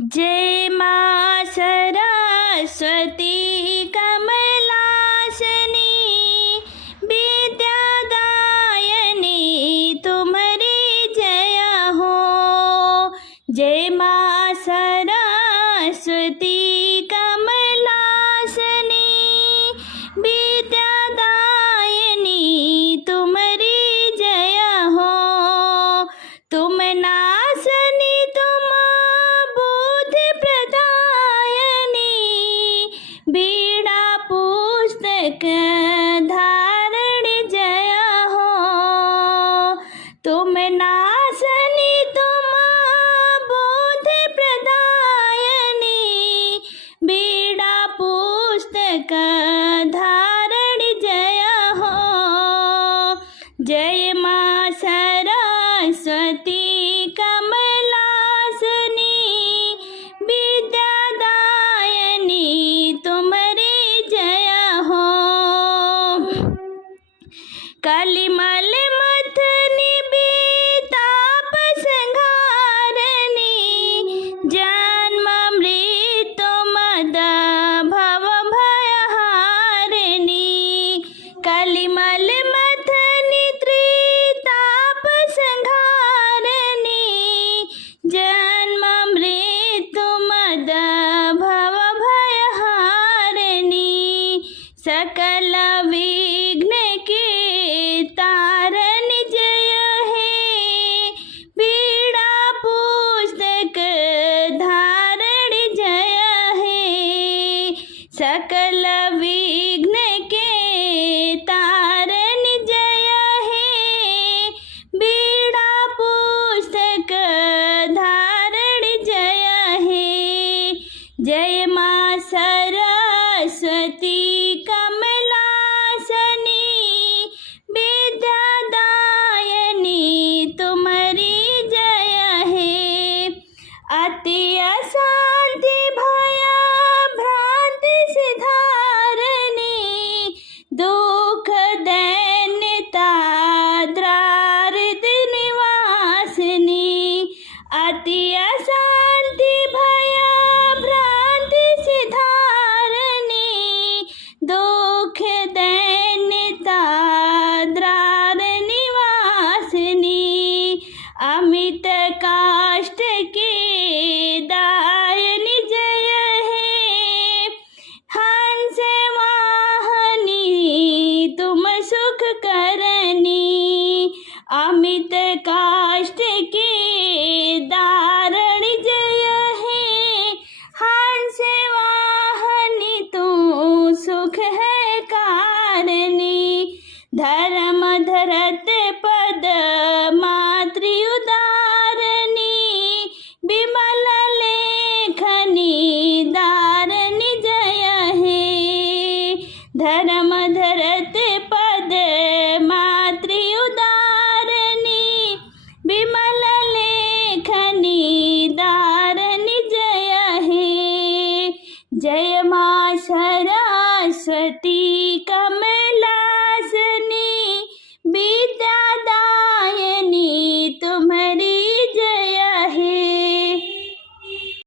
जय माँ सरस्वती कमलासनी विद्यादायनी तुम्हारी जय हो। जय माँ सरस्वती कमलासनी विद्यादायनी तुम्हारी जय हो। तुम नासनी तुम बुद्धि प्रदायनी बीड़ा पुस्तक धारण जय हो। तुम नासनी तुम बुद्धि प्रदायनी बीड़ा पुस्तक धारण जय हो। जय माँ सरस्वती कमलासनी विद्यादायनी तुम्हारी जय हो। कलिमल मथनी बेताप संहारनी जन्म मृत्यु मद भव भयहारिणी। कलिमल मथनी त्रिताप संहारनी जन्म मृत्यु मद भव भयहारिणी। सकल विघ्न के तारण जय है बीड़ा पुस्तक धारण जय है। सकल विघ्न के तारण जय है बीड़ा पुस्तक धारण जय है। जय माँ सरस्वती कमलासनी विद्यादायनी तुम्हारी जय है। अति अशांति भय भ्रांति सिधारनी दुख दैन्यता द्रारिद निवासिनी। अति अशांति भय भ्रांति सिधारनी दुख दैन्यता द्रार निवासिनी। अमित काष्ठ के दायनी जय है हंस वाहनी तुम सुख करनी। अमित काष्ठ के दारण जय है हंस वाहनी तू सुख है कारणी। धर्म धरत पद मातृ उदारणी विमल लेखनी दारणी जय है। धर्म धरत पद मातृ उदारणी विमल लेखनी दारणी जय है। जय माँ सरस्वती कमलासनी